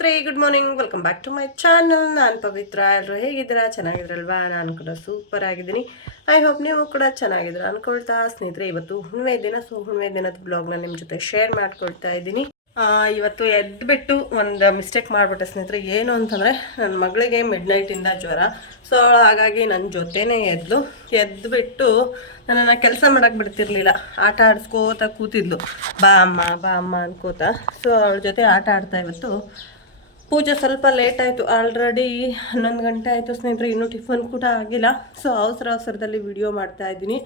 ಸ್ನೇಹಿತರೆ good morning welcome back to my channel ನಾನು ಪವಿತ್ರ. ಎಲ್ಲರೂ ಹೇಗಿದ್ದೀರಾ? ಚೆನ್ನಾಗಿದ್ರಲ್ವಾ? ನಾನು ಕೂಡ ಸೂಪರ್ ಆಗಿದ್ದೀನಿ. ಐ ಹೋಪ್ ನೀವು ಕೂಡ ಚೆನ್ನಾಗಿದ್ರು ಅನ್ಕೊಳ್ತಾ. ಸ್ನೇಹಿತರೆ, ಇವತ್ತು ಹುಣ್ಣಿಮೆ ದಿನ ಸೊ ಹುಣ್ಣಿಮೆ ದಿನದ ಬ್ಲಾಗ್ನ ನಿಮ್ಮ ಜೊತೆ ಶೇರ್ ಮಾಡ್ಕೊಳ್ತಾ ಇದ್ದೀನಿ. ಇವತ್ತು ಎದ್ದುಬಿಟ್ಟು ಒಂದು ಮಿಸ್ಟೇಕ್ ಮಾಡಿಬಿಟ್ಟೆ ಸ್ನೇಹಿತರೆ. ಏನು ಅಂತಂದರೆ ನನ್ನ ಮಗಳಿಗೆ ಮಿಡ್ ನೈಟಿಂದ ಜ್ವರ. ಸೊ ಹಾಗಾಗಿ ನನ್ನ ಜೊತೆನೇ ಎದ್ದು ಎದ್ದುಬಿಟ್ಟು ನನ್ನನ್ನು ಕೆಲಸ ಮಾಡೋಕ್ಕೆ ಬಿಡ್ತಿರ್ಲಿಲ್ಲ. ಆಟ ಆಡಿಸ್ಕೋತ ಕೂತಿದ್ಲು. ಬಾ ಅಮ್ಮ ಬಾ ಅಮ್ಮ ಅನ್ಕೋತ. ಸೊ ಅವಳ ಜೊತೆ ಆಟ ಆಡ್ತಾ ಇವತ್ತು. ಪೂಜೆ ಸ್ವಲ್ಪ ಲೇಟ್ ಆಯಿತು. ಆಲ್ರೆಡಿ ಹನ್ನೊಂದು ಗಂಟೆ ಆಯಿತು. ಸ್ನೇಹಿತರೆ, ಇನ್ನೂ ಟಿಫನ್ ಕೂಡ ಆಗಿಲ್ಲ. ಸೊ ಅವಸರ ಅವಸರದಲ್ಲಿ ವಿಡಿಯೋ ಮಾಡ್ತಾ ಇದ್ದೀನಿ.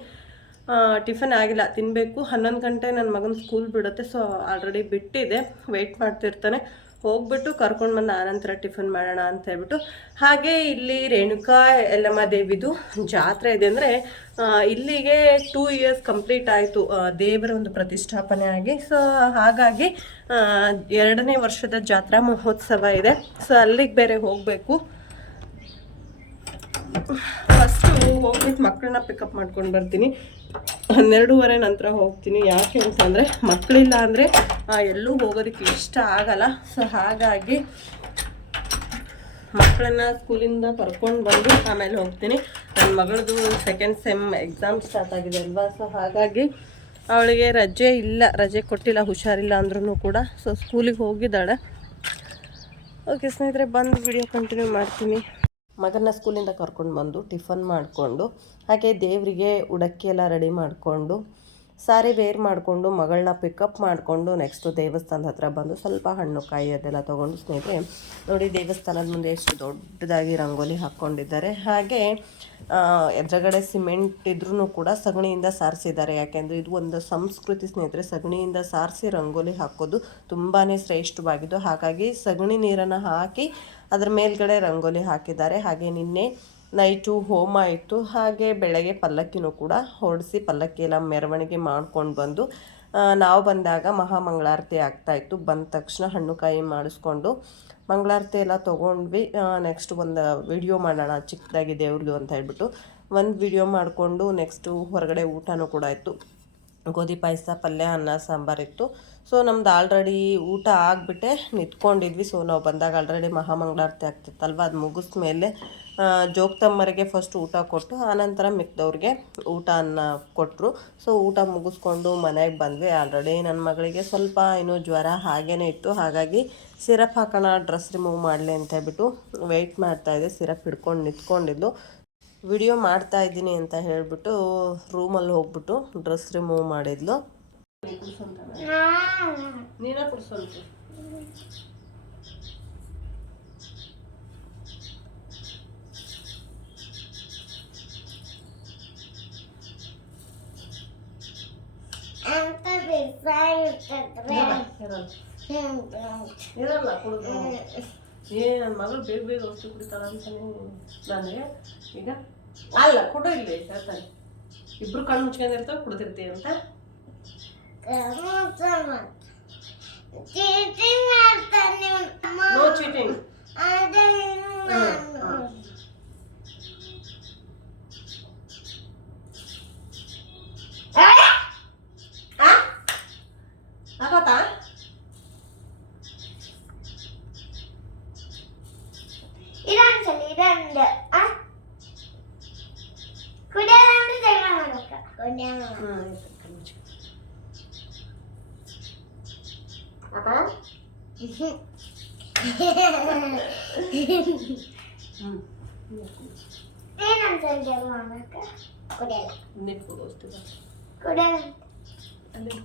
ಟಿಫನ್ ಆಗಿಲ್ಲ. ತಿನ್ನಬೇಕು ಹನ್ನೊಂದು ಗಂಟೆ ನನ್ನ ಮಗನ ಸ್ಕೂಲ್ ಬಿಡುತ್ತೆ. ಸೊ ಆಲ್ರೆಡಿ ಬಿಟ್ಟಿದೆ. ವೆಯ್ಟ್ ಮಾಡ್ತಿರ್ತಾನೆ. ಹೋಗ್ಬಿಟ್ಟು ಕರ್ಕೊಂಡು ಬಂದು ಆನಂತರ ಟಿಫನ್ ಮಾಡೋಣ ಅಂತ ಹೇಳ್ಬಿಟ್ಟು. ಹಾಗೆ ಇಲ್ಲಿ ರೇಣುಕಾ ಯಲ್ಲಮ್ಮ ದೇವಿದು ಜಾತ್ರೆ ಇದೆ ಅಂದರೆ ಇಲ್ಲಿಗೆ ಟೂ ಇಯರ್ಸ್ ಕಂಪ್ಲೀಟ್ ಆಯಿತು. ದೇವರ ಒಂದು ಪ್ರತಿಷ್ಠಾಪನೆ ಆಗಿ. ಸೊ ಹಾಗಾಗಿ ಎರಡನೇ ವರ್ಷದ ಜಾತ್ರಾ ಮಹೋತ್ಸವ ಇದೆ. ಸೊ ಅಲ್ಲಿಗೆ ಬೇರೆ ಹೋಗಬೇಕು. ಫಸ್ಟು ಹೋಗ್ಬಿಟ್ಟು ಮಕ್ಕಳನ್ನ ಪಿಕಪ್ ಮಾಡ್ಕೊಂಡು ಬರ್ತೀನಿ. ಹನ್ನೆರಡೂವರೆ ನಂತರ ಹೋಗ್ತೀನಿ. ಯಾಕೆ ಅಂತಂದರೆ ಮಕ್ಕಳಿಲ್ಲ ಅಂದರೆ ಎಲ್ಲೂ ಹೋಗೋದಕ್ಕೆ ಇಷ್ಟ ಆಗಲ್ಲ. ಸೊ ಹಾಗಾಗಿ ಮಕ್ಕಳನ್ನ ಸ್ಕೂಲಿಂದ ಕರ್ಕೊಂಡು ಬಂದು ಆಮೇಲೆ ಹೋಗ್ತೀನಿ. ನನ್ನ ಮಗಳದು ಸೆಕೆಂಡ್ ಸೆಮ್ ಎಕ್ಸಾಮ್ ಸ್ಟಾರ್ಟ್ ಆಗಿದೆ ಅಲ್ವಾ? ಸೊ ಹಾಗಾಗಿ ಅವಳಿಗೆ ರಜೆ ಇಲ್ಲ. ರಜೆ ಕೊಟ್ಟಿಲ್ಲ, ಹುಷಾರಿಲ್ಲ ಅಂದ್ರೂ ಕೂಡ. ಸೊ ಸ್ಕೂಲಿಗೆ ಹೋಗಿದ್ದಾಳೆ. ಓಕೆ ಸ್ನೇಹಿತರೆ, ಬಂದು ವಿಡಿಯೋ ಕಂಟಿನ್ಯೂ ಮಾಡ್ತೀನಿ. ಮಗನ ಸ್ಕೂಲಿಂದ ಕರ್ಕೊಂಡು ಬಂದು ಟಿಫನ್ ಮಾಡಿಕೊಂಡು ಹಾಗೆ ದೇವರಿಗೆ ಉಡಕ್ಕಿ ಎಲ್ಲ ರೆಡಿ ಮಾಡಿಕೊಂಡು ಸಾರಿ ವೇರ್ ಮಾಡಿಕೊಂಡು ಮಗಳನ್ನ ಪಿಕಪ್ ಮಾಡಿಕೊಂಡು ನೆಕ್ಸ್ಟು ದೇವಸ್ಥಾನದ ಹತ್ರ ಬಂದು ಸ್ವಲ್ಪ ಹಣ್ಣು ಕಾಯಿ ಅದೆಲ್ಲ ತೊಗೊಂಡು ಸ್ನೇಹಿತರೆ, ನೋಡಿ ದೇವಸ್ಥಾನದ ಮುಂದೆ ಎಷ್ಟು ದೊಡ್ಡದಾಗಿ ರಂಗೋಲಿ ಹಾಕ್ಕೊಂಡಿದ್ದಾರೆ. ಹಾಗೆ ಎದುರುಗಡೆ ಸಿಮೆಂಟ್ ಇದ್ರೂ ಕೂಡ ಸಗಣಿಯಿಂದ ಸಾರಿಸಿದ್ದಾರೆ. ಯಾಕೆಂದರೆ ಇದು ಒಂದು ಸಂಸ್ಕೃತಿ ಸ್ನೇಹಿತರೆ, ಸಗಣಿಯಿಂದ ಸಾರಿಸಿ ರಂಗೋಲಿ ಹಾಕೋದು ತುಂಬಾ ಶ್ರೇಷ್ಠವಾಗಿದ್ದು, ಹಾಗಾಗಿ ಸಗಣಿ ನೀರನ್ನು ಹಾಕಿ ಅದರ ಮೇಲ್ಗಡೆ ರಂಗೋಲಿ ಹಾಕಿದ್ದಾರೆ. ಹಾಗೆ ನಿನ್ನೆ ನೈಟು ಹೋಮ ಇತ್ತು. ಹಾಗೆ ಬೆಳಗ್ಗೆ ಪಲ್ಲಕ್ಕಿನೂ ಕೂಡ ಹೊಡೆಸಿ ಪಲ್ಲಕ್ಕಿ ಎಲ್ಲ ಮೆರವಣಿಗೆ ಮಾಡ್ಕೊಂಡು ಬಂದು ನಾವು ಬಂದಾಗ ಮಹಾಮಂಗಳಾರತಿ ಆಗ್ತಾ ಇತ್ತು. ಬಂದ ತಕ್ಷಣ ಹಣ್ಣು ಕಾಯಿ ಮಾಡಿಸ್ಕೊಂಡು ಮಂಗಳಾರತಿ ಎಲ್ಲ ತೊಗೊಂಡ್ವಿ. ನೆಕ್ಸ್ಟ್ ಒಂದು ವಿಡಿಯೋ ಮಾಡೋಣ, ಚಿಕ್ಕದಾಗಿ ದೇವ್ರಿಗೆ ಅಂತ ಹೇಳ್ಬಿಟ್ಟು ಒಂದು ವಿಡಿಯೋ ಮಾಡಿಕೊಂಡು ನೆಕ್ಸ್ಟು ಹೊರಗಡೆ ಊಟನೂ ಕೂಡ ಇತ್ತು. ಗೋಧಿ ಪಾಯಸ, ಪಲ್ಯ, ಅನ್ನ ಸಾಂಬಾರಿತ್ತು ಸೊ ನಮ್ದು ಆಲ್ರೆಡಿ ಊಟ ಆಗಿಬಿಟ್ಟೆ, ನಿಂತ್ಕೊಂಡಿದ್ವಿ. ಸೊ ನಾವು ಬಂದಾಗ ಆಲ್ರೆಡಿ ಮಹಾಮಂಗಳಾರತಿ ಆಗ್ತಿತ್ತಲ್ವ? ಅದು ಮುಗಿಸ್ಮೇಲೆ ಜೋಗ್ತಮ್ಮರಿಗೆ ಫಸ್ಟ್ ಊಟ ಕೊಟ್ಟು, ಆನಂತರ ಮಿಕ್ದವ್ರಿಗೆ ಊಟನ ಕೊಟ್ಟರು ಸೊ ಊಟ ಮುಗಿಸ್ಕೊಂಡು ಮನೆಗೆ ಬಂದ್ವಿ ಆಲ್ರೆಡಿ ನನ್ನ ಮಗಳಿಗೆ ಸ್ವಲ್ಪ ಏನೋ ಜ್ವರ ಹಾಗೇ ಇತ್ತು. ಹಾಗಾಗಿ ಸಿರಪ್ ಹಾಕೋಣ ಡ್ರೆಸ್ ರಿಮೂವ್ ಮಾಡಲಿ ಅಂತ ಹೇಳ್ಬಿಟ್ಟು ವೆಯ್ಟ್ ಮಾಡ್ತಾಯಿದ್ದೆ ಸಿರಪ್ ಹಿಡ್ಕೊಂಡು ನಿಂತ್ಕೊಂಡಿದ್ದು ವಿಡಿಯೋ ಮಾಡ್ತಾ ಇದ್ದೀನಿ ಅಂತ ಹೇಳಿಬಿಟ್ಟು ರೂಮಲ್ಲಿ ಹೋಗ್ಬಿಟ್ಟು ಡ್ರೆಸ್ ರಿಮೂವ್ ಮಾಡಿದ್ಲು. ನೀನ ಕುಡ್ಸೋಲ್ತು ಇರಲ್ಲ ಕುಡಿದು ಏ ನನ್ನ ಮಗಳು ಬೇಗ ಬೇಗ ಔಷಧಿ ಕುಡಿತಾಳ ಅಂತಾನೆ ಈಗ ಅಲ್ಲ, ಕೊಡೋ ಇಲ್ಲಿ ಹೇಳ್ತಾನೆ ಇಬ್ರು ಕಣ್ಣು ಮುಚ್ಕೊಂಡಿರ್ತಾವೆ ಕುಡ್ದಿರ್ತೀವಿ ಅಂತ Ee, tamam tamam. ಅಪ್ಪ ಹ್ಞೂ ಏನಂತ ಜಗಳ ಮಾಡ್ಬೇಕ ಕುಡಿಯಲ್ಲ ನಿಂತು ಔಷಧಿ ಕುಡಿಯಲ್ಲ ಅಲ್ಲಿ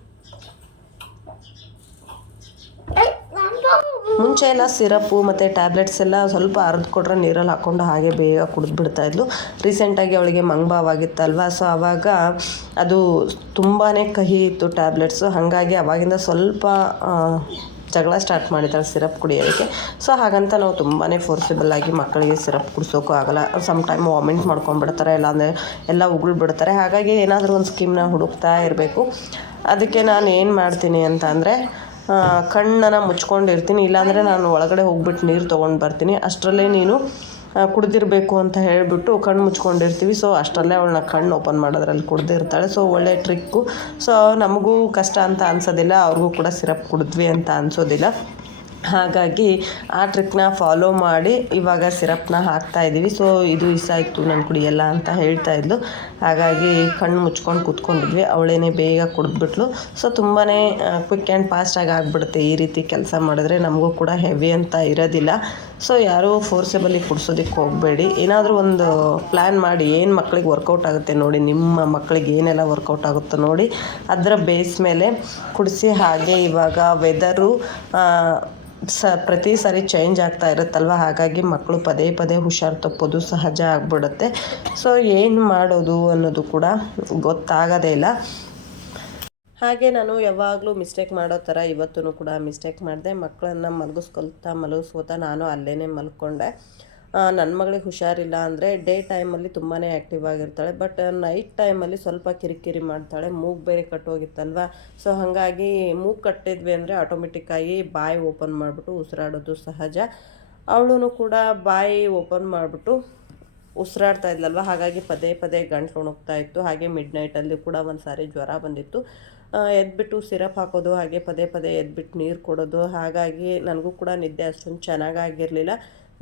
ಏಯ್, ನಾನ್ ತಗೊಂಡು ಮುಂಚೆ ಎಲ್ಲ ಸಿರಪ್ಪು ಮತ್ತು ಟ್ಯಾಬ್ಲೆಟ್ಸ್ ಎಲ್ಲ ಸ್ವಲ್ಪ ಅರ್ದು ಕೊಟ್ರೆ ನೀರಲ್ಲಿ ಹಾಕ್ಕೊಂಡು ಹಾಗೆ ಬೇಗ ಕುಡಿದ್ಬಿಡ್ತಾ ಇದ್ಲು. ರೀಸೆಂಟಾಗಿ ಅವಳಿಗೆ ಮಂಗಭಾವಾಗಿತ್ತಲ್ವ ಸೊ ಆವಾಗ ಅದು ತುಂಬಾ ಕಹಿ ಇತ್ತು ಟ್ಯಾಬ್ಲೆಟ್ಸು ಹಾಗಾಗಿ ಅವಾಗಿಂದ ಸ್ವಲ್ಪ ಜಗಳ ಸ್ಟಾರ್ಟ್ ಮಾಡಿದ್ದಾಳೆ ಸಿರಪ್ ಕುಡಿಯೋದಕ್ಕೆ ಸೊ ಹಾಗಂತ ನಾವು ತುಂಬಾ ಫೋರ್ಸಿಬಲ್ ಆಗಿ ಮಕ್ಕಳಿಗೆ ಸಿರಪ್ ಕುಡಿಸೋಕ್ಕೂ ಆಗಲ್ಲ. ಸಮ್ ಟೈಮ್ ವಾಮಿಂಟ್ ಮಾಡ್ಕೊಂಡ್ಬಿಡ್ತಾರೆ, ಇಲ್ಲಾಂದರೆ ಎಲ್ಲ ಉಗುಳು ಬಿಡ್ತಾರೆ ಹಾಗಾಗಿ ಏನಾದರೂ ಒಂದು ಸ್ಕೀಮ್ನ ಹುಡುಕ್ತಾ ಇರಬೇಕು. ಅದಕ್ಕೆ ನಾನು ಏನು ಮಾಡ್ತೀನಿ ಅಂತ ಅಂದರೆ ಕಣ್ಣನ್ನು ಮುಚ್ಕೊಂಡಿರ್ತೀನಿ, ಇಲ್ಲಾಂದರೆ ನಾನು ಒಳಗಡೆ ಹೋಗ್ಬಿಟ್ಟು ನೀರು ತೊಗೊಂಡು ಬರ್ತೀನಿ. ಅಷ್ಟರಲ್ಲೇ ನೀನು ಕುಡಿದಿರಬೇಕು ಅಂತ ಹೇಳಿಬಿಟ್ಟು ಕಣ್ಣು ಮುಚ್ಕೊಂಡಿರ್ತೀವಿ. ಸೊ ಅಷ್ಟರಲ್ಲೇ ಅವಳನ್ನ ಕಣ್ಣು ಓಪನ್ ಮಾಡೋದ್ರಲ್ಲಿ ಕುಡ್ದಿರ್ತಾಳೆ. ಸೊ ಒಳ್ಳೆ ಟ್ರಿಕ್ಕು ಸೊ ನಮಗೂ ಕಷ್ಟ ಅಂತ ಅನ್ಸೋದಿಲ್ಲ, ಅವ್ರಿಗೂ ಕೂಡ ಸಿರಪ್ ಕುಡಿದ್ವಿ ಅಂತ ಅನ್ಸೋದಿಲ್ಲ. ಹಾಗಾಗಿ ಆ ಟ್ರಿಕ್ನ ಫಾಲೋ ಮಾಡಿ ಇವಾಗ ಸಿರಪ್ನ ಹಾಕ್ತಾ ಇದ್ದೀವಿ ಸೊ ಇದು ಇಸಾಯಿತು ನನ್ನ ನಾನು ಕುಡಿಯಲ್ಲ ಅಂತ ಹೇಳ್ತಾ ಇದ್ಲು. ಹಾಗಾಗಿ ಕಣ್ಣು ಮುಚ್ಕೊಂಡು ಕೂತ್ಕೊಂಡಿದ್ವಿ. ಅವಳೇನೆ ಬೇಗ ಕುಡಿದ್ಬಿಟ್ಲು. ಸೊ ತುಂಬಾ ಕ್ವಿಕ್ ಆ್ಯಂಡ್ ಫಾಸ್ಟಾಗಿ ಆಗಿಬಿಡುತ್ತೆ ಈ ರೀತಿ ಕೆಲಸ ಮಾಡಿದ್ರೆ. ನಮಗೂ ಕೂಡ ಹೆವಿ ಅಂತ ಇರೋದಿಲ್ಲ. ಸೊ ಯಾರೂ ಫೋರ್ಸೆಬಲಿ ಕುಡಿಸೋದಕ್ಕೆ ಹೋಗಬೇಡಿ. ಏನಾದರೂ ಒಂದು ಪ್ಲ್ಯಾನ್ ಮಾಡಿ, ಏನು ಮಕ್ಕಳಿಗೆ ವರ್ಕೌಟ್ ಆಗುತ್ತೆ ನೋಡಿ, ನಿಮ್ಮ ಮಕ್ಕಳಿಗೆ ಏನೆಲ್ಲ ವರ್ಕೌಟ್ ಆಗುತ್ತೋ ನೋಡಿ, ಅದರ ಬೇಸ್ ಮೇಲೆ ಕುಡಿಸಿ ಹಾಗೆ ಇವಾಗ ವೆದರು ಸ, ಪ್ರತಿ ಸಾರಿ ಚೇಂಜ್ ಆಗ್ತಾ ಇರುತ್ತಲ್ವ? ಹಾಗಾಗಿ ಮಕ್ಕಳು ಪದೇ ಪದೇ ಹುಷಾರು ತಪ್ಪೋದು ಸಹಜ ಆಗ್ಬಿಡುತ್ತೆ. ಸೊ ಏನು ಮಾಡೋದು ಅನ್ನೋದು ಕೂಡ ಗೊತ್ತಾಗೋದೇ ಇಲ್ಲ. ಹಾಗೆ ನಾನು ಯಾವಾಗಲೂ ಮಿಸ್ಟೇಕ್ ಮಾಡೋ ಥರ ಇವತ್ತೂ ಕೂಡ ಮಿಸ್ಟೇಕ್ ಮಾಡಿದೆ. ಮಕ್ಕಳನ್ನು ಮಲಗಿಸ್ಕೊಳ್ತಾ ಮಲಗಿಸ್ಕೋತಾ ನಾನು ಅಲ್ಲೇ ಮಲ್ಕೊಂಡೆ. ನನ್ನ ಮಗಳಿಗೆ ಹುಷಾರಿಲ್ಲ ಅಂದರೆ ಡೇ ಟೈಮಲ್ಲಿ ತುಂಬಾ ಆ್ಯಕ್ಟಿವ್ ಆಗಿರ್ತಾಳೆ. ಬಟ್ ನೈಟ್ ಟೈಮಲ್ಲಿ ಸ್ವಲ್ಪ ಕಿರಿಕಿರಿ ಮಾಡ್ತಾಳೆ. ಮೂಗು ಬೇರೆ ಕಟ್ಟೋಗಿತ್ತಲ್ವ? ಸೊ ಹಾಗಾಗಿ ಮೂಗು ಕಟ್ಟಿದ್ವಿ ಅಂದರೆ ಆಟೋಮೆಟಿಕ್ಕಾಗಿ ಬಾಯಿ ಓಪನ್ ಮಾಡಿಬಿಟ್ಟು ಉಸಿರಾಡೋದು ಸಹಜ. ಅವಳು ಕೂಡ ಬಾಯಿ ಓಪನ್ ಮಾಡಿಬಿಟ್ಟು ಉಸಿರಾಡ್ತಾ ಇದ್ಲಲ್ವ? ಹಾಗಾಗಿ ಪದೇ ಪದೇ ಗಂಟ್ಲು ಇತ್ತು. ಹಾಗೆ ಮಿಡ್ ನೈಟಲ್ಲಿ ಕೂಡ ಒಂದು ಸಾರಿ ಜ್ವರ ಬಂದಿತ್ತು. ಎದ್ಬಿಟ್ಟು ಸಿರಪ್ ಹಾಕೋದು, ಹಾಗೆ ಪದೇ ಪದೇ ಎದ್ಬಿಟ್ಟು ನೀರು ಕೊಡೋದು. ಹಾಗಾಗಿ ನನಗೂ ಕೂಡ ನಿದ್ದೆ ಅಷ್ಟೊಂದು ಚೆನ್ನಾಗಾಗಿರಲಿಲ್ಲ.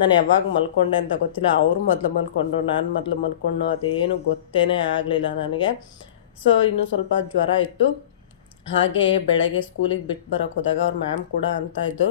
ನಾನು ಯಾವಾಗ ಮಲ್ಕೊಂಡೆ ಅಂತ ಗೊತ್ತಿಲ್ಲ. ಅವರು ಮೊದಲು ಮಲ್ಕೊಂಡ್ರು, ನಾನು ಮೊದಲು ಮಲ್ಕೊಂಡು ಅದೇನು ಗೊತ್ತೇ ಆಗಲಿಲ್ಲ ನನಗೆ. ಸೊ ಇನ್ನೂ ಸ್ವಲ್ಪ ಜ್ವರ ಇತ್ತು. ಹಾಗೆ ಬೆಳಗ್ಗೆ ಸ್ಕೂಲಿಗೆ ಬಿಟ್ಟು ಬರೋಕ್ಕೆ ಹೋದಾಗ ಅವ್ರ ಮ್ಯಾಮ್ ಕೂಡ ಅಂತ ಇದ್ದರು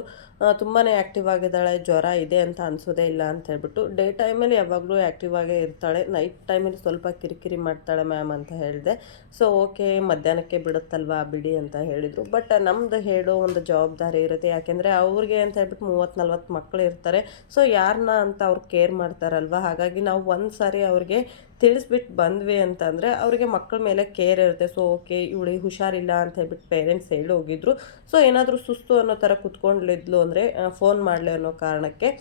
ತುಂಬಾ ಆ್ಯಕ್ಟಿವ್ ಆಗಿದ್ದಾಳೆ, ಜ್ವರ ಇದೆ ಅಂತ ಅನಿಸೋದೇ ಇಲ್ಲ ಅಂತ ಹೇಳ್ಬಿಟ್ಟು ಡೇ ಟೈಮಲ್ಲಿ ಯಾವಾಗಲೂ ಆ್ಯಕ್ಟಿವ್ ಆಗೇ ಇರ್ತಾಳೆ. ನೈಟ್ ಟೈಮಲ್ಲಿ ಸ್ವಲ್ಪ ಕಿರಿಕಿರಿ ಮಾಡ್ತಾಳೆ ಮ್ಯಾಮ್ ಅಂತ ಹೇಳಿದೆ. ಸೊ, ಓಕೆ, ಮಧ್ಯಾಹ್ನಕ್ಕೆ ಬಿಡುತ್ತಲ್ವಾ ಬಿಡಿ ಅಂತ ಹೇಳಿದರು. ಬಟ್ ನಮ್ಮದು ಹೇಳೋ ಒಂದು ಜವಾಬ್ದಾರಿ ಇರುತ್ತೆ. ಯಾಕೆಂದರೆ ಅವ್ರಿಗೆ ಅಂತ ಹೇಳ್ಬಿಟ್ಟು ಮೂವತ್ತು ನಲ್ವತ್ತು ಮಕ್ಕಳು ಇರ್ತಾರೆ. ಸೊ ಯಾರನ್ನ ಅಂತ ಅವ್ರು ಕೇರ್ ಮಾಡ್ತಾರಲ್ವ? ಹಾಗಾಗಿ ನಾವು ಒಂದು ಸಾರಿ ಅವ್ರಿಗೆ ತಿಳಿಸ್ಬಿಟ್ಟು ಬಂದ್ವಿ ಅಂತಂದರೆ ಅವರಿಗೆ ಮಕ್ಕಳ ಮೇಲೆ ಕೇರ್ ಇರುತ್ತೆ. ಸೊ ಓಕೆ ಇವಳಿಗೆ ಹುಷಾರಿಲ್ಲ ಅಂತ ಹೇಳ್ಬಿಟ್ಟು ಪೇರೆಂಟ್ಸ್ ಹೇಳಿ ಹೋಗಿದ್ರು. ಸೊ ಏನಾದರೂ ಸುಸ್ತು ಅನ್ನೋ ಥರ ಕುತ್ಕೊಂಡ್ಲಿದ್ಲು ಅಂದರೆ ಫೋನ್ ಮಾಡಲಿ ಅನ್ನೋ ಕಾರಣಕ್ಕೆ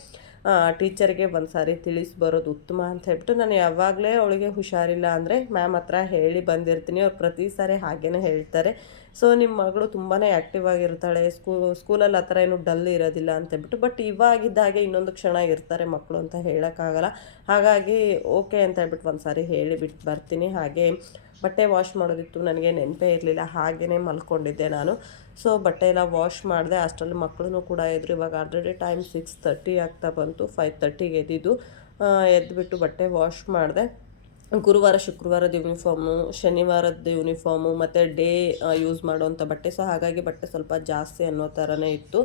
ಟೀಚರ್ಗೆ ಒಂದು ಸಾರಿ ತಿಳಿಸಿ ಬರೋದು ಉತ್ತಮ ಅಂತ ಹೇಳ್ಬಿಟ್ಟು ನಾನು ಯಾವಾಗಲೇ ಅವಳಿಗೆ ಹುಷಾರಿಲ್ಲ ಅಂದರೆ ಮ್ಯಾಮ್ ಹತ್ರ ಹೇಳಿ ಬಂದಿರ್ತೀನಿ. ಅವ್ರು ಪ್ರತಿ ಸಾರಿ ಹಾಗೇ ಹೇಳ್ತಾರೆ. ಸೊ ನಿಮ್ಮ ಮಗಳು ತುಂಬಾ ಆ್ಯಕ್ಟಿವ್ ಆಗಿರ್ತಾಳೆ. ಸ್ಕೂ ಸ್ಕೂಲಲ್ಲಿ ಆ ಥರ ಏನು ಡಲ್ ಇರೋದಿಲ್ಲ ಅಂತ ಹೇಳ್ಬಿಟ್ಟು ಬಟ್ ಇವಾಗಿದ್ದಾಗೆ ಇನ್ನೊಂದು ಕ್ಷಣ ಇರ್ತಾರೆ ಮಕ್ಕಳು ಅಂತ ಹೇಳೋಕ್ಕಾಗಲ್ಲ. ಹಾಗಾಗಿ ಓಕೆ ಅಂತ ಹೇಳ್ಬಿಟ್ಟು ಒಂದು ಸಾರಿ ಹೇಳಿಬಿಟ್ಟು ಬರ್ತೀನಿ. ಹಾಗೆ ಬಟ್ಟೆ ವಾಶ್ ಮಾಡೋದಿತ್ತು. ನನಗೆ ನೆನಪೇ ಇರಲಿಲ್ಲ. ಹಾಗೆಯೇ ಮಲ್ಕೊಂಡಿದ್ದೆ ನಾನು. ಸೊ ಬಟ್ಟೆ ಎಲ್ಲ ವಾಶ್ ಮಾಡಿದೆ. ಅಷ್ಟರಲ್ಲಿ ಮಕ್ಕಳೂ ಕೂಡ ಇದ್ರು ಇವಾಗ ಆಲ್ರೆಡಿ ಟೈಮ್ ಸಿಕ್ಸ್ ತರ್ಟಿ ಆಗ್ತಾ ಬಂತು. ಫೈವ್ ತರ್ಟಿಗೆ ಎದ್ದಿದ್ದು. ಎದ್ದುಬಿಟ್ಟು ಬಟ್ಟೆ ವಾಶ್ ಮಾಡಿದೆ. ಗುರುವಾರ, ಶುಕ್ರವಾರದ ಯೂನಿಫಾರ್ಮು ಶನಿವಾರದ ಯೂನಿಫಾರ್ಮು ಮತ್ತು ಡೇ ಯೂಸ್ ಮಾಡುವಂಥ ಬಟ್ಟೆ. ಸೊ ಹಾಗಾಗಿ ಬಟ್ಟೆ ಸ್ವಲ್ಪ ಜಾಸ್ತಿ ಅನ್ನೋ ಥರನೇ ಇತ್ತು.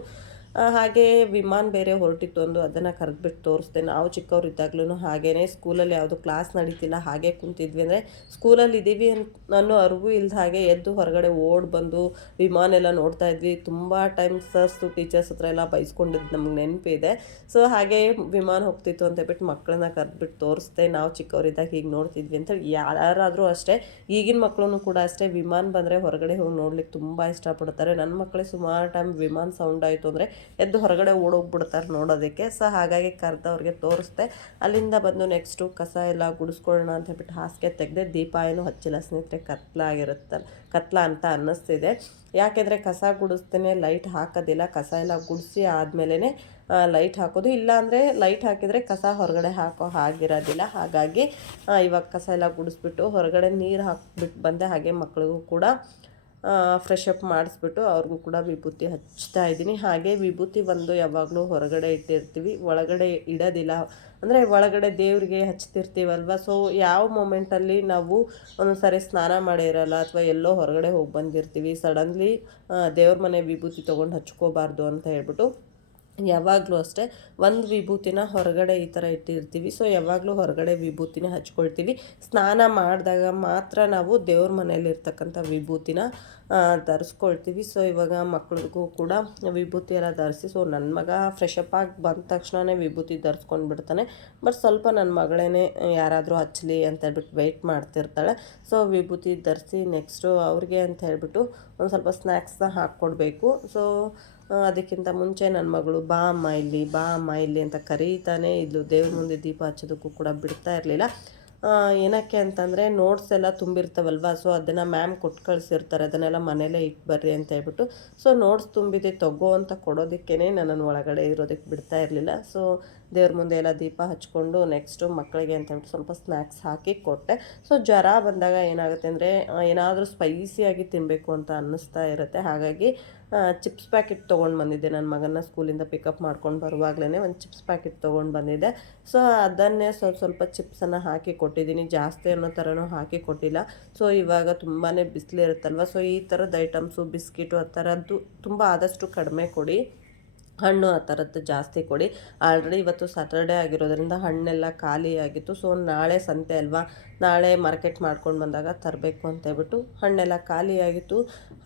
ಹಾಗೆ ವಿಮಾನ ಬೇರೆ ಹೊರಟಿತ್ತು ಒಂದು ಅದನ್ನು ಕರೆದ್ಬಿಟ್ಟು ತೋರಿಸ್ದೆ. ನಾವು ಚಿಕ್ಕವ್ರು ಇದ್ದಾಗ್ಲೂ ಹಾಗೇ ಸ್ಕೂಲಲ್ಲಿ ಯಾವುದು ಕ್ಲಾಸ್ ನಡೀತಿಲ್ಲ, ಹಾಗೆ ಕುಂತಿದ್ವಿ ಅಂದರೆ ಸ್ಕೂಲಲ್ಲಿ ಇದ್ದೀವಿ ಅಂತ ಅನ್ನೋ ಅರಿವು ಇಲ್ಲದ ಹಾಗೆ ಎದ್ದು ಹೊರಗಡೆ ಓಡ್ ಬಂದು ವಿಮಾನ ಎಲ್ಲ ನೋಡ್ತಾ ಇದ್ವಿ. ತುಂಬ ಟೈಮ್ ಸರ್ಸು, ಟೀಚರ್ಸ್ ಹತ್ರ ಎಲ್ಲ ಬೈಸ್ಕೊಂಡಿದ್ದು ನಮ್ಗೆ ನೆನಪಿದೆ ಸೊ ಹಾಗೆ ವಿಮಾನ ಹೋಗ್ತಿತ್ತು ಅಂತ ಹೇಳ್ಬಿಟ್ಟು ಮಕ್ಕಳನ್ನ ಕರೆದ್ಬಿಟ್ಟು ತೋರಿಸ್ದೆ. ನಾವು ಚಿಕ್ಕವರಿದ್ದಾಗ ಹೀಗೆ ನೋಡ್ತಿದ್ವಿ ಅಂತ ಯಾರಾದರೂ ಅಷ್ಟೇ, ಈಗಿನ ಮಕ್ಕಳು ಕೂಡ ಅಷ್ಟೇ ವಿಮಾನ ಬಂದರೆ ಹೊರಗಡೆ ಹೋಗಿ ನೋಡ್ಲಿಕ್ಕೆ ತುಂಬ ಇಷ್ಟಪಡ್ತಾರೆ. ನನ್ನ ಮಕ್ಕಳೇ ಸುಮಾರು ಟೈಮ್ ವಿಮಾನ ಸೌಂಡ್ ಆಯಿತು ಅಂದರೆ ಎದ್ದು ಹೊರಗಡೆ ಓಡೋಗ್ಬಿಡ್ತಾರೆ ನೋಡೋದಕ್ಕೆ. ಸೊ ಹಾಗಾಗಿ ಕರೆದವ್ರಿಗೆ ತೋರಿಸ್ದೆ. ಅಲ್ಲಿಂದ ಬಂದು ನೆಕ್ಸ್ಟು ಕಸ ಎಲ್ಲ ಗುಡಿಸ್ಕೊಳ್ಳೋಣ ಅಂತ ಹೇಳ್ಬಿಟ್ಟು ಹಾಸಿಗೆ ತೆಗೆದೆ ದೀಪ ಏನು ಹಚ್ಚಿಲ್ಲ. ಸ್ನೇಹಿತರೆ ಕತ್ಲಾಗಿರುತ್ತಲ್ಲ ಕತ್ಲ ಅಂತ ಅನ್ನಿಸ್ತಿದೆ. ಯಾಕೆಂದರೆ ಕಸ ಗುಡಿಸ್ತೇನೆ ಲೈಟ್ ಹಾಕೋದಿಲ್ಲ. ಕಸ ಎಲ್ಲ ಗುಡಿಸಿ ಆದಮೇಲೆ ಲೈಟ್ ಹಾಕೋದು. ಇಲ್ಲಾಂದರೆ ಲೈಟ್ ಹಾಕಿದರೆ ಕಸ ಹೊರಗಡೆ ಹಾಕೋ ಹಾಗಿರೋದಿಲ್ಲ. ಹಾಗಾಗಿ ಇವಾಗ ಕಸ ಎಲ್ಲ ಗುಡಿಸ್ಬಿಟ್ಟು ಹೊರಗಡೆ ನೀರು ಹಾಕ್ಬಿಟ್ಟು ಬಂದೆ. ಹಾಗೆ ಮಕ್ಕಳಿಗೂ ಕೂಡ ಫ್ರೆಶ್ ಅಪ್ ಮಾಡಿಸ್ಬಿಟ್ಟು ಅವ್ರಿಗೂ ಕೂಡ ವಿಭೂತಿ ಹಚ್ತಾ ಇದ್ದೀನಿ. ಹಾಗೆ ವಿಭೂತಿ ಒಂದು ಯಾವಾಗಲೂ ಹೊರಗಡೆ ಇಟ್ಟಿರ್ತೀವಿ. ಒಳಗಡೆ ಇಡೋದಿಲ್ಲ. ಅಂದರೆ ಒಳಗಡೆ ದೇವರಿಗೆ ಹಚ್ತಿರ್ತೀವಲ್ವ? ಸೊ ಯಾವ ಮೂಮೆಂಟಲ್ಲಿ ನಾವು ಒಂದೊಂದು ಸಾರಿ ಸ್ನಾನ ಮಾಡಿರಲ್ಲ ಅಥವಾ ಎಲ್ಲೋ ಹೊರಗಡೆ ಹೋಗಿ ಬಂದಿರ್ತೀವಿ ಸಡನ್ಲಿ ದೇವ್ರ ಮನೆ ವಿಭೂತಿ ತೊಗೊಂಡು ಹಚ್ಕೋಬಾರ್ದು ಅಂತ ಹೇಳ್ಬಿಟ್ಟು ಯಾವಾಗಲೂ ಅಷ್ಟೇ ಒಂದು ವಿಭೂತಿನ ಹೊರಗಡೆ ಈ ಥರ ಇಟ್ಟಿರ್ತೀವಿ. ಸೊ ಯಾವಾಗಲೂ ಹೊರಗಡೆ ವಿಭೂತಿನ ಹಚ್ಕೊಳ್ತೀವಿ. ಸ್ನಾನ ಮಾಡಿದಾಗ ಮಾತ್ರ ನಾವು ದೇವ್ರ ಮನೇಲಿರ್ತಕ್ಕಂಥ ವಿಭೂತಿನ ಧರಿಸ್ಕೊಳ್ತೀವಿ. ಸೊ ಇವಾಗ ಮಕ್ಳಿಗೂ ಕೂಡ ವಿಭೂತಿ ಎಲ್ಲ ಧರಿಸಿ ಸೊ ನನ್ನ ಮಗ ಫ್ರೆಶ್ ಆಗಿ ಬಂದ ತಕ್ಷಣವೇ ವಿಭೂತಿ ಧರಿಸ್ಕೊಂಡು ಬಿಡ್ತಾನೆ. ಬಟ್ ಸ್ವಲ್ಪ ನನ್ನ ಮಗಳೇನೆ ಯಾರಾದರೂ ಹಚ್ಚಲಿ ಅಂತ ಹೇಳ್ಬಿಟ್ಟು ವೆಯ್ಟ್ ಮಾಡ್ತಿರ್ತಾಳೆ. ಸೊ ವಿಭೂತಿ ಧರಿಸಿ ನೆಕ್ಸ್ಟು ಅವ್ರಿಗೆ ಅಂತ ಹೇಳ್ಬಿಟ್ಟು ಒಂದು ಸ್ವಲ್ಪ ಸ್ನ್ಯಾಕ್ಸ್ನ ಹಾಕ್ಕೊಡ್ಬೇಕು. ಸೊ ಅದಕ್ಕಿಂತ ಮುಂಚೆ ನನ್ನ ಮಗಳು ಬಾ ಅಮ್ಮ ಇಲ್ಲಿ, ಬಾ ಅಮ್ಮ ಇಲ್ಲಿ ಅಂತ ಕರೀತಾನೆ. ಇದ್ಲು ದೇವ್ರ ಮುಂದೆ ದೀಪ ಹಚ್ಚೋದಕ್ಕೂ ಕೂಡ ಬಿಡ್ತಾ ಇರಲಿಲ್ಲ. ಏನಕ್ಕೆ ಅಂತಂದರೆ ನೋಟ್ಸ್ ಎಲ್ಲ ತುಂಬಿರ್ತಾವಲ್ವ? ಸೊ ಅದನ್ನು ಮ್ಯಾಮ್ ಕೊಟ್ಟು ಕಳಿಸಿರ್ತಾರೆ. ಅದನ್ನೆಲ್ಲ ಮನೇಲೇ ಇಟ್ಟು ಬರ್ರಿ ಅಂತ ಹೇಳ್ಬಿಟ್ಟು. ಸೊ ನೋಟ್ಸ್ ತುಂಬಿದೆ, ತಗೋ ಅಂತ ಕೊಡೋದಕ್ಕೇ ನನ್ನನ್ನು ಒಳಗಡೆ ಇರೋದಕ್ಕೆ ಬಿಡ್ತಾ ಇರಲಿಲ್ಲ. ಸೊ ದೇವ್ರ ಮುಂದೆ ಎಲ್ಲ ದೀಪ ಹಚ್ಕೊಂಡು ನೆಕ್ಸ್ಟು ಮಕ್ಕಳಿಗೆ ಅಂತ ಹೇಳ್ಬಿಟ್ಟು ಸ್ವಲ್ಪ ಸ್ನ್ಯಾಕ್ಸ್ ಹಾಕಿ ಕೊಟ್ಟೆ. ಸೊ ಜ್ವರ ಬಂದಾಗ ಏನಾಗುತ್ತೆ ಅಂದರೆ ಏನಾದರೂ ಸ್ಪೈಸಿಯಾಗಿ ತಿನ್ನಬೇಕು ಅಂತ ಅನ್ನಿಸ್ತಾ ಇರುತ್ತೆ. ಹಾಗಾಗಿ ಚಿಪ್ಸ್ ಪ್ಯಾಕೆಟ್ ತೊಗೊಂಡು ಬಂದಿದ್ದೆ. ನನ್ನ ಮಗನ ಸ್ಕೂಲಿಂದ ಪಿಕಪ್ ಮಾಡ್ಕೊಂಡು ಬರುವಾಗಲೇ ಒಂದು ಚಿಪ್ಸ್ ಪ್ಯಾಕೆಟ್ ತೊಗೊಂಡು ಬಂದಿದ್ದೆ. ಸೊ ಅದನ್ನೇ ಸ್ವಲ್ಪ ಸ್ವಲ್ಪ ಚಿಪ್ಸನ್ನು ಹಾಕಿ ಕೊಟ್ಟಿದ್ದೀನಿ. ಜಾಸ್ತಿ ಅನ್ನೋ ಥರನೂ ಹಾಕಿ ಕೊಟ್ಟಿಲ್ಲ. ಸೊ ಇವಾಗ ತುಂಬಾ ಬಿಸಿಲಿರುತ್ತಲ್ವ? ಸೊ ಈ ಥರದ ಐಟಮ್ಸು ಬಿಸ್ಕಿಟು ಆ ಥರದ್ದು ತುಂಬ ಆದಷ್ಟು ಕಡಿಮೆ ಕೊಡಿ. ಹಣ್ಣು ಆ ಥರದ್ದು ಜಾಸ್ತಿ ಕೊಡಿ. ಆಲ್ರೆಡಿ ಇವತ್ತು ಸಾಟರ್ಡೇ ಆಗಿರೋದ್ರಿಂದ ಹಣ್ಣೆಲ್ಲ ಖಾಲಿ ಆಗಿತ್ತು. ಸೊ ನಾಳೆ ಸಂತೆ ಅಲ್ವಾ? ನಾಳೆ ಮಾರ್ಕೆಟ್ ಮಾಡ್ಕೊಂಡು ಬಂದಾಗ ತರಬೇಕು ಅಂತ ಹೇಳ್ಬಿಟ್ಟು ಹಣ್ಣೆಲ್ಲ ಖಾಲಿ ಆಗಿತ್ತು.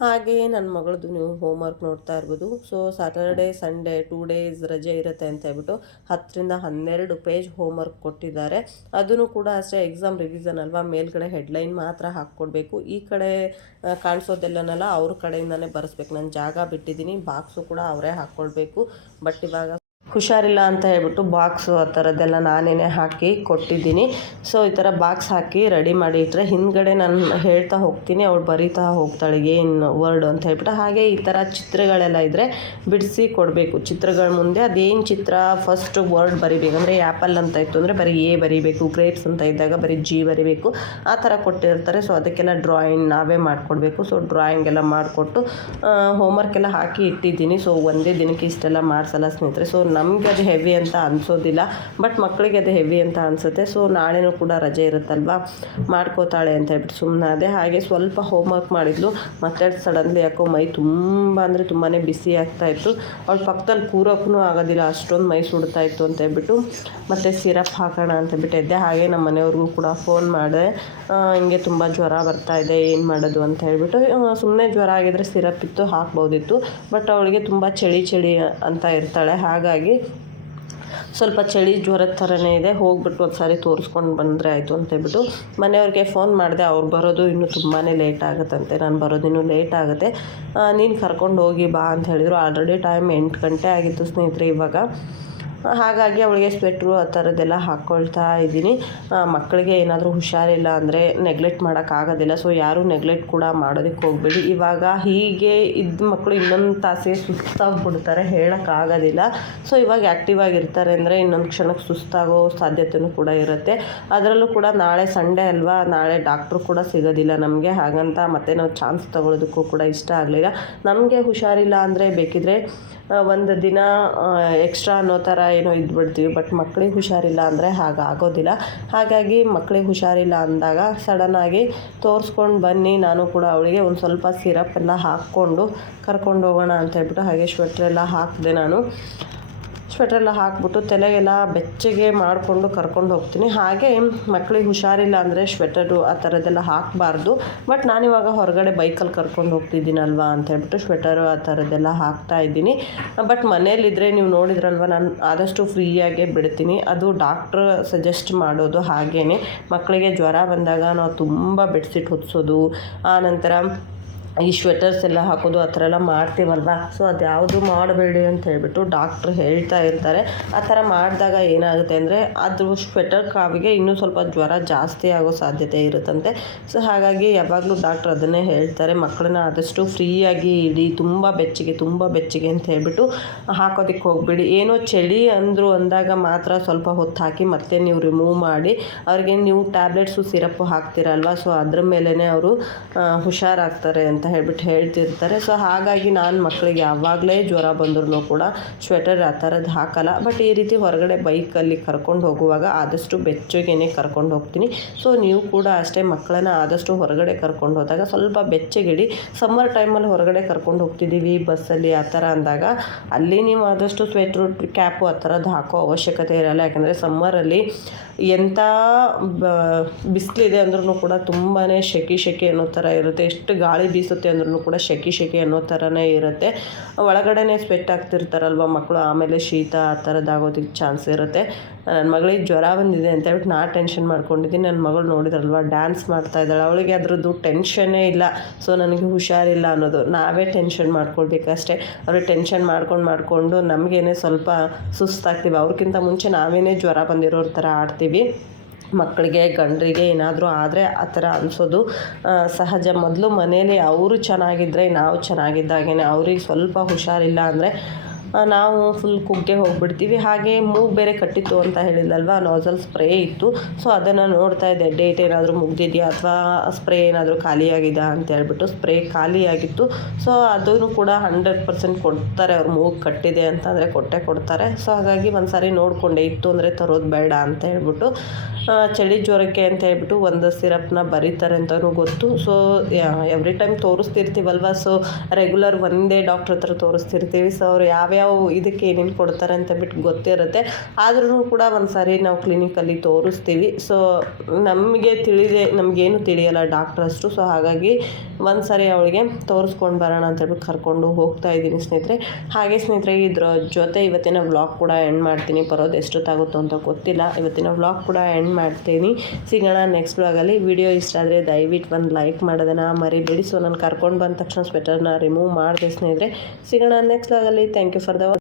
ಹಾಗೆಯೇ ನನ್ನ ಮಗಳದ್ದು ನೀವು ಹೋಮ್ ವರ್ಕ್ ನೋಡ್ತಾ ಇರ್ಬೋದು. So Saturday Sunday two days ರಜೆ ಇರುತ್ತೆ ಅಂತ ಹೇಳ್ಬಿಟ್ಟು ಹತ್ತರಿಂದ ಹನ್ನೆರಡು ಪೇಜ್ ಹೋಮ್ವರ್ಕ್ ಕೊಟ್ಟಿದ್ದಾರೆ. ಅದನ್ನು ಕೂಡ ಅಷ್ಟೇ ಎಕ್ಸಾಮ್ ರಿವಿಸನ್ ಅಲ್ವಾ? ಮೇಲ್ಗಡೆ ಹೆಡ್ಲೈನ್ ಮಾತ್ರ ಹಾಕ್ಕೊಡ್ಬೇಕು. ಈ ಕಡೆ ಕಾಣಿಸೋದೆಲ್ಲನಲ್ಲ, ಅವ್ರ ಕಡೆಯಿಂದನೇ ಬರೆಸ್ಬೇಕು. ನಾನು ಜಾಗ ಬಿಟ್ಟಿದ್ದೀನಿ ಬಾಕ್ಸು ಕೂಡ ಅವರೇ ಹಾಕ್ಕೊಳ್ಬೇಕು ಬಟ್ ಇವಾಗ ಹುಷಾರಿಲ್ಲ ಅಂತ ಹೇಳ್ಬಿಟ್ಟು ಬಾಕ್ಸು ಆ ಥರದ್ದೆಲ್ಲ ನಾನೇ ಹಾಕಿ ಕೊಟ್ಟಿದ್ದೀನಿ. ಸೊ, ಈ ಥರ ಬಾಕ್ಸ್ ಹಾಕಿ ರೆಡಿ ಮಾಡಿ ಇಟ್ಟರೆ ಹಿಂದ್ಗಡೆ ನಾನು ಹೇಳ್ತಾ ಹೋಗ್ತೀನಿ, ಅವಳು ಬರೀತಾ ಹೋಗ್ತಾಳೆ ಏನು ವರ್ಡ್ ಅಂತ ಹೇಳ್ಬಿಟ್ಟು. ಹಾಗೆ ಈ ಥರ ಚಿತ್ರಗಳೆಲ್ಲ ಇದ್ದರೆ ಬಿಡಿಸಿ ಕೊಡಬೇಕು. ಚಿತ್ರಗಳ ಮುಂದೆ ಅದೇನು ಚಿತ್ರ ಫಸ್ಟ್ ವರ್ಡ್ ಬರಿಬೇಕು. ಅಂದರೆ ಆ್ಯಪಲ್ ಅಂತ ಇತ್ತು ಅಂದರೆ ಬರೀ ಎ ಬರಿಬೇಕು ಗ್ರೇಪ್ಸ್ ಅಂತ ಇದ್ದಾಗ ಬರೀ ಜಿ ಬರಿಬೇಕು. ಆ ಥರ ಕೊಟ್ಟಿರ್ತಾರೆ. ಸೊ, ಅದಕ್ಕೆಲ್ಲ ಡ್ರಾಯಿಂಗ್ ನಾವೇ ಮಾಡಿಕೊಡ್ಬೇಕು. ಸೊ ಡ್ರಾಯಿಂಗ್ ಎಲ್ಲ ಮಾಡಿಕೊಟ್ಟು ಹೋಮ್ವರ್ಕ್ ಎಲ್ಲ ಹಾಕಿ ಇಟ್ಟಿದ್ದೀನಿ. ಸೊ, ಒಂದೇ ದಿನಕ್ಕೆ ಇಷ್ಟೆಲ್ಲ ಮಾಡಿಸಲ್ಲ ಸ್ನೇಹಿತರೆ. ಸೊ ನಮಗೆ ಅದು ಹೆವಿ ಅಂತ ಅನಿಸೋದಿಲ್ಲ ಬಟ್ ಮಕ್ಕಳಿಗೆ ಅದು ಹೆವಿ ಅಂತ ಅನಿಸುತ್ತೆ. ಸೊ ನಾಳೆನೂ ಕೂಡ ರಜೆ ಇರುತ್ತಲ್ವಾ? ಮಾಡ್ಕೋತಾಳೆ ಅಂತ ಹೇಳ್ಬಿಟ್ಟು ಸುಮ್ಮನೆ ಅದೇ ಹಾಗೆ ಸ್ವಲ್ಪ ಹೋಮ್ ವರ್ಕ್ ಮಾಡಿದ್ಲು. ಮತ್ತೆ ಸಡನ್ಲಿ ಯಾಕೋ ಮೈ ತುಂಬ ಅಂದರೆ ತುಂಬಾ ಬಿಸಿ ಆಗ್ತಾ ಇತ್ತು. ಅವಳ ಪಕ್ಕದಲ್ಲಿ ಕೂರೋಕ್ಕೂ ಆಗೋದಿಲ್ಲ. ಅಷ್ಟೊಂದು ಮೈ ಸುಡ್ತಾ ಇತ್ತು ಅಂತ ಹೇಳ್ಬಿಟ್ಟು ಮತ್ತು ಸಿರಪ್ ಹಾಕೋಣ ಅಂತ ಹೇಳ್ಬಿಟ್ಟು ಎದ್ದೆ. ಹಾಗೆ ನಮ್ಮ ಮನೆಯವ್ರಿಗೂ ಕೂಡ ಫೋನ್ ಮಾಡಿದೆ. ಹಿಂಗೆ ತುಂಬ ಜ್ವರ ಬರ್ತಾ ಇದೆ, ಏನು ಮಾಡೋದು ಅಂತ ಹೇಳ್ಬಿಟ್ಟು. ಸುಮ್ಮನೆ ಜ್ವರ ಆಗಿದ್ರೆ ಸಿರಪ್ ಇತ್ತು, ಹಾಕ್ಬೋದಿತ್ತು. ಬಟ್ ಅವಳಿಗೆ ತುಂಬ ಚಳಿ ಚಳಿ ಅಂತ ಇರ್ತಾಳೆ. ಹಾಗಾಗಿ ಸ್ವಲ್ಪ ಚಳಿ ಜ್ವರದ ಥರನೇ ಇದೆ. ಹೋಗ್ಬಿಟ್ಟು ಒಂದು ಸಾರಿ ತೋರಿಸ್ಕೊಂಡು ಬಂದರೆ ಆಯಿತು ಅಂತ ಹೇಳ್ಬಿಟ್ಟು ಮನೆಯವ್ರಿಗೆ ಫೋನ್ ಮಾಡಿದೆ. ಅವ್ರು ಬರೋದು ಇನ್ನೂ ತುಂಬಾ ಲೇಟ್ ಆಗುತ್ತಂತೆ. ನಾನು ಬರೋದು ಇನ್ನೂ ಲೇಟ್ ಆಗುತ್ತೆ. ನೀನು ಕರ್ಕೊಂಡು ಹೋಗಿ ಬಾ ಅಂತ ಹೇಳಿದರು. ಆಲ್ರೆಡಿ ಟೈಮ್ ಎಂಟು ಗಂಟೆ ಆಗಿತ್ತು ಸ್ನೇಹಿತರೆ ಇವಾಗ. ಹಾಗಾಗಿ ಅವಳಿಗೆ ಸ್ವೆಟ್ರು ಆ ಥರದ್ದೆಲ್ಲ ಹಾಕ್ಕೊಳ್ತಾ ಇದ್ದೀನಿ. ಮಕ್ಕಳಿಗೆ ಏನಾದರೂ ಹುಷಾರಿಲ್ಲ ಅಂದರೆ ನೆಗ್ಲೆಕ್ಟ್ ಮಾಡೋಕ್ಕಾಗೋದಿಲ್ಲ ಸೊ ಯಾರೂ ನೆಗ್ಲೆಕ್ಟ್ ಕೂಡ ಮಾಡೋದಕ್ಕೆ ಹೋಗಬೇಡಿ. ಇವಾಗ ಹೀಗೆ ಇದ್ದ ಮಕ್ಕಳು ಇನ್ನೊಂದು ತಾಸಿಗೆ ಸುಸ್ತಾಗ್ಬಿಡ್ತಾರೆ ಹೇಳೋಕ್ಕಾಗೋದಿಲ್ಲ ಸೊ ಇವಾಗ ಆ್ಯಕ್ಟಿವ್ ಆಗಿರ್ತಾರೆ ಅಂದರೆ ಇನ್ನೊಂದು ಕ್ಷಣಕ್ಕೆ ಸುಸ್ತಾಗೋ ಸಾಧ್ಯತೆಯೂ ಕೂಡ ಇರುತ್ತೆ. ಅದರಲ್ಲೂ ಕೂಡ ನಾಳೆ ಸಂಡೇ ಅಲ್ವಾ? ನಾಳೆ ಡಾಕ್ಟ್ರು ಕೂಡ ಸಿಗೋದಿಲ್ಲ ನಮಗೆ. ಹಾಗಂತ ಮತ್ತೆ ನಾವು ಚಾನ್ಸ್ ತೊಗೊಳೋದಕ್ಕೂ ಕೂಡ ಇಷ್ಟ ಆಗಲಿಲ್ಲ. ನಮಗೆ ಹುಷಾರಿಲ್ಲ ಅಂದರೆ ಬೇಕಿದ್ರೆ ಒಂದು ದಿನ ಎಕ್ಸ್ಟ್ರಾ ಅನ್ನೋ ಥರ ಏನೋ ಇದ್ಬಿಡ್ತೀವಿ ಬಟ್ ಮಕ್ಕಳಿಗೆ ಹುಷಾರಿಲ್ಲ ಅಂದರೆ ಹಾಗಾಗೋದಿಲ್ಲ ಹಾಗಾಗಿ ಮಕ್ಕಳಿಗೆ ಹುಷಾರಿಲ್ಲ ಅಂದಾಗ ಸಡನ್ನಾಗಿ ತೋರಿಸ್ಕೊಂಡು ಬನ್ನಿ, ನಾನು ಕೂಡ ಅವಳಿಗೆ ಒಂದು ಸ್ವಲ್ಪ ಸಿರಪ್ ಎಲ್ಲ ಹಾಕ್ಕೊಂಡು ಕರ್ಕೊಂಡು ಹೋಗೋಣ ಅಂತ ಹೇಳ್ಬಿಟ್ಟು ಹಾಗೆ ಸ್ವೆಟ್ರೆಲ್ಲ ಹಾಕಿದೆ ನಾನು. ಸ್ವೆಟ್ರೆಲ್ಲ ಹಾಕ್ಬಿಟ್ಟು ತಲೆಗೆಲ್ಲ ಬೆಚ್ಚಗೆ ಮಾಡಿಕೊಂಡು ಕರ್ಕೊಂಡು ಹೋಗ್ತೀನಿ. ಹಾಗೆ ಮಕ್ಕಳಿಗೆ ಹುಷಾರಿಲ್ಲ ಅಂದರೆ ಸ್ವೆಟರು ಆ ಥರದ್ದೆಲ್ಲ ಹಾಕಬಾರ್ದು. ಬಟ್ ನಾನಿವಾಗ ಹೊರಗಡೆ ಬೈಕಲ್ಲಿ ಕರ್ಕೊಂಡು ಹೋಗ್ತಿದ್ದೀನಲ್ವಾ ಅಂತ ಹೇಳ್ಬಿಟ್ಟು ಸ್ವೆಟರು ಆ ಥರದ್ದೆಲ್ಲ ಹಾಕ್ತಾ ಇದ್ದೀನಿ. ಬಟ್ ಮನೇಲಿದ್ದರೆ ನೀವು ನೋಡಿದ್ರಲ್ವ, ನಾನು ಆದಷ್ಟು ಫ್ರೀಯಾಗೆ ಬಿಡ್ತೀನಿ. ಅದು ಡಾಕ್ಟ್ರ್ ಸಜೆಸ್ಟ್ ಮಾಡೋದು ಹಾಗೇ ಮಕ್ಕಳಿಗೆ ಜ್ವರ ಬಂದಾಗ ನಾವು ತುಂಬ ಬೆಡ್ಸಿಟ್ ಹೊದಿಸೋದು ಆನಂತರ ಈ ಸ್ವೆಟರ್ಸ್ ಎಲ್ಲ ಹಾಕೋದು ಆ ಥರ ಎಲ್ಲ ಮಾಡ್ತೀವಲ್ವ? ಸೊ ಅದು ಯಾವುದು ಮಾಡಬೇಡಿ ಅಂತ ಹೇಳಿಬಿಟ್ಟು ಡಾಕ್ಟ್ರು ಹೇಳ್ತಾ ಇರ್ತಾರೆ. ಆ ಥರ ಮಾಡಿದಾಗ ಏನಾಗುತ್ತೆ ಅಂದರೆ, ಅದು ಸ್ವೆಟರ್ ಕಾವಿಗೆ ಇನ್ನೂ ಸ್ವಲ್ಪ ಜ್ವರ ಜಾಸ್ತಿ ಆಗೋ ಸಾಧ್ಯತೆ ಇರುತ್ತಂತೆ. ಸೊ ಹಾಗಾಗಿ ಯಾವಾಗಲೂ ಡಾಕ್ಟ್ರ್ ಅದನ್ನೇ ಹೇಳ್ತಾರೆ. ಮಕ್ಕಳನ್ನ ಆದಷ್ಟು ಫ್ರೀಯಾಗಿ ಇಡಿ, ತುಂಬ ಬೆಚ್ಚಗೆ ತುಂಬ ಬೆಚ್ಚಗೆ ಅಂತ ಹೇಳ್ಬಿಟ್ಟು ಹಾಕೋದಕ್ಕೆ ಹೋಗ್ಬೇಡಿ. ಏನೋ ಚಳಿ ಅಂದರು ಅಂದಾಗ ಮಾತ್ರ ಸ್ವಲ್ಪ ಹೊತ್ತು ಹಾಕಿ ಮತ್ತೆ ನೀವು ರಿಮೂವ್ ಮಾಡಿ. ಅವ್ರಿಗೆ ನೀವು ಟ್ಯಾಬ್ಲೆಟ್ಸು ಸಿರಪ್ಪು ಹಾಕ್ತೀರಲ್ವ? ಸೊ ಅದ್ರ ಮೇಲೇ ಅವರು ಹುಷಾರಾಗ್ತಾರೆ ಅಂತ ಹೇಳ್ಬಿಟ್ಟು ಹೇಳ್ತಿರ್ತಾರೆ. ಸೊ ಹಾಗಾಗಿ ನಾನು ಮಕ್ಕಳಿಗೆ ಯಾವಾಗಲೇ ಜ್ವರ ಬಂದ್ರೂ ಕೂಡ ಸ್ವೆಟರ್ ಆ ಥರದ್ದು ಹಾಕಲ್ಲ. ಬಟ್ ಈ ರೀತಿ ಹೊರಗಡೆ ಬೈಕಲ್ಲಿ ಕರ್ಕೊಂಡು ಹೋಗುವಾಗ ಆದಷ್ಟು ಬೆಚ್ಚಗೇನೆ ಕರ್ಕೊಂಡು ಹೋಗ್ತೀನಿ. ಸೊ ನೀವು ಕೂಡ ಅಷ್ಟೇ ಮಕ್ಕಳನ್ನ ಆದಷ್ಟು ಹೊರಗಡೆ ಕರ್ಕೊಂಡು ಹೋದಾಗ ಸ್ವಲ್ಪ ಬೆಚ್ಚಗಿಡಿ. ಸಮ್ಮರ್ ಟೈಮಲ್ಲಿ ಹೊರಗಡೆ ಕರ್ಕೊಂಡು ಹೋಗ್ತಿದ್ದೀವಿ ಬಸ್ಸಲ್ಲಿ ಆ ಥರ ಅಂದಾಗ ಅಲ್ಲಿ ನೀವು ಆದಷ್ಟು ಸ್ವೆಟ್ರು ಕ್ಯಾಪು ಆ ಥರದ್ದು ಹಾಕೋ ಅವಶ್ಯಕತೆ ಇರಲ್ಲ. ಯಾಕಂದರೆ ಸಮ್ಮರಲ್ಲಿ ಎಂಥ ಬಿಸಿಲಿದೆ ಅಂದ್ರೂ ಕೂಡ ತುಂಬಾ ಶೆಕೆ ಶೆಕೆ ಅನ್ನೋ ಥರ ಇರುತ್ತೆ. ಎಷ್ಟು ಗಾಳಿ ಬೀಸುತ್ತೆ ಅಂದ್ರೂ ಕೂಡ ಶೆಕೆ ಶೆಕೆ ಅನ್ನೋ ಥರನೇ ಇರುತ್ತೆ. ಒಳಗಡೆನೇ ಸ್ವೆಟ್ ಆಗ್ತಿರ್ತಾರಲ್ವ ಮಕ್ಕಳು, ಆಮೇಲೆ ಶೀತ ಆ ಥರದ್ದಾಗೋದಕ್ಕೆ ಚಾನ್ಸ್ ಇರುತ್ತೆ. ನನ್ನ ಮಗಳಿಗೆ ಜ್ವರ ಬಂದಿದೆ ಅಂತ ಹೇಳ್ಬಿಟ್ಟು ನಾ ಟೆನ್ಷನ್ ಮಾಡ್ಕೊಂಡಿದ್ದೀನಿ. ನನ್ನ ಮಗಳು ನೋಡಿದ್ರಲ್ವ ಡ್ಯಾನ್ಸ್ ಮಾಡ್ತಾ ಇದ್ದಾಳೆ. ಅವಳಿಗೆ ಅದ್ರದ್ದು ಟೆನ್ಷನ್ನೇ ಇಲ್ಲ. ಸೊ ನನಗೆ ಹುಷಾರಿಲ್ಲ ಅನ್ನೋದು. ನಾವೇ ಟೆನ್ಷನ್ ಮಾಡ್ಕೊಳ್ಬೇಕಷ್ಟೇ. ಅವ್ರಿಗೆ ಟೆನ್ಷನ್ ಮಾಡ್ಕೊಂಡು ಮಾಡಿಕೊಂಡು ನಮಗೇನೆ ಸ್ವಲ್ಪ ಸುಸ್ತಾಗ್ತೀವಿ. ಅವ್ರಿಗಿಂತ ಮುಂಚೆ ನಾವೇನೇ ಜ್ವರ ಬಂದಿರೋರ ಥರ ಆಡ್ತೀವಿ. ಮಕ್ಕಳಿಗೆ, ಗಂಡರಿಗೆ ಏನಾದರೂ ಆದರೆ ಆ ಥರ ಅನಿಸೋದು. ಸಹಜ. ಮೊದಲು ಮನೇಲಿ ಅವರು ಚೆನ್ನಾಗಿದ್ದರೆ ನಾವು ಚೆನ್ನಾಗಿದ್ದಾಗೇ ಅವ್ರಿಗೆ ಸ್ವಲ್ಪ ಹುಷಾರಿಲ್ಲ ಅಂದರೆ ನಾವು ಫುಲ್ ಕುಗ್ಗೆ ಹೋಗ್ಬಿಡ್ತೀವಿ. ಹಾಗೆ ಮೂಗು ಬೇರೆ ಕಟ್ಟಿತ್ತು ಅಂತ ಹೇಳಿಲ್ಲಲ್ವಾ ನಾಸಲ್ ಸ್ಪ್ರೇ ಇತ್ತು. ಸೊ ಅದನ್ನು ನೋಡ್ತಾ ಇದ್ದೆ. ಡೇಟ್ ಏನಾದರೂ ಮುಗ್ದಿದೆಯಾ ಅಥವಾ ಸ್ಪ್ರೇ ಏನಾದರೂ ಖಾಲಿಯಾಗಿದೆಯಾ ಅಂತ ಹೇಳ್ಬಿಟ್ಟು ಸ್ಪ್ರೇ ಖಾಲಿಯಾಗಿತ್ತು. ಸೊ ಅದನ್ನು ಕೂಡ ಹಂಡ್ರೆಡ್ ಪರ್ಸೆಂಟ್ ಕೊಡ್ತಾರೆ. ಅವ್ರ ಮೂಗು ಕಟ್ಟಿದೆ ಅಂತಂದರೆ ಕೊಟ್ಟೆ ಕೊಡ್ತಾರೆ. ಸೊ ಹಾಗಾಗಿ ಒಂದು ಸಾರಿ ನೋಡಿಕೊಂಡೆ. ಇತ್ತು ಅಂದರೆ ತರೋದು ಬೇಡ ಅಂತ ಹೇಳ್ಬಿಟ್ಟು ಚಳಿ ಜ್ವರಕ್ಕೆ ಅಂತ ಹೇಳ್ಬಿಟ್ಟು ಒಂದು ಸಿರಪ್ನ ಬರೀತಾರೆ ಅಂತಲೂ ಗೊತ್ತು. ಸೊ ಎವ್ರಿ ಟೈಮ್ ತೋರಿಸ್ತಿರ್ತೀವಲ್ವ? ಸೊ ರೆಗ್ಯುಲರ್ ಒಂದೇ ಡಾಕ್ಟ್ರ್ ಹತ್ರ ತೋರಿಸ್ತಿರ್ತೀವಿ. ಸೊ ಅವ್ರು ಯಾವ್ಯಾವ ಇದಕ್ಕೆ ಏನೇನು ಕೊಡ್ತಾರೆ ಅಂತ ಬಿಟ್ಟು ಗೊತ್ತಿರುತ್ತೆ. ಆದ್ರೂ ಕೂಡ ಒಂದು ಸಾರಿ ನಾವು ಕ್ಲಿನಿಕಲ್ಲಿ ತೋರಿಸ್ತೀವಿ. ಸೊ ನಮಗೆ ತಿಳಿದೆ, ನಮಗೇನು ತಿಳಿಯಲ್ಲ ಡಾಕ್ಟ್ರ್ ಅಷ್ಟು ಸೊ ಹಾಗಾಗಿ ಒಂದು ಅವಳಿಗೆ ತೋರಿಸ್ಕೊಂಡು ಬರೋಣ ಅಂತ ಹೇಳ್ಬಿಟ್ಟು ಕರ್ಕೊಂಡು ಹೋಗ್ತಾ ಇದ್ದೀನಿ ಸ್ನೇಹಿತರೆ. ಹಾಗೆ ಸ್ನೇಹಿತರೆ, ಇದ್ರ ಜೊತೆ ಇವತ್ತಿನ ವ್ಲಾಗ್ ಕೂಡ ಎಂಡ್ ಮಾಡ್ತೀನಿ. ಬರೋದು ಎಷ್ಟೊತ್ತಾಗುತ್ತೋ ಅಂತ ಗೊತ್ತಿಲ್ಲ. ಇವತ್ತಿನ ವ್ಲಾಗ್ ಕೂಡ ಎಂಡ್ ಮಾಡ್ತೀನಿ. ಸಿಗೋಣ ನೆಕ್ಸ್ಟ್ ವ್ಲಾಗಲ್ಲಿ ವಿಡಿಯೋ ಇಷ್ಟ ಆದರೆ ದಯವಿಟ್ಟು ಒಂದು ಲೈಕ್ ಮಾಡೋದನ್ನು ಮರಿಬೇಡಿ. ಸೊ ನಾನು ಕರ್ಕೊಂಡು ಬಂದ ತಕ್ಷಣ ಸ್ವೆಟರ್ನ ರಿಮೂವ್ ಮಾಡಿದೆ ಸ್ನೇಹಿತರೆ. ಸಿಗೋಣ ನೆಕ್ಸ್ಟ್ ವ್ಲಾಗಲ್ಲಿ ಥ್ಯಾಂಕ್ ಯು further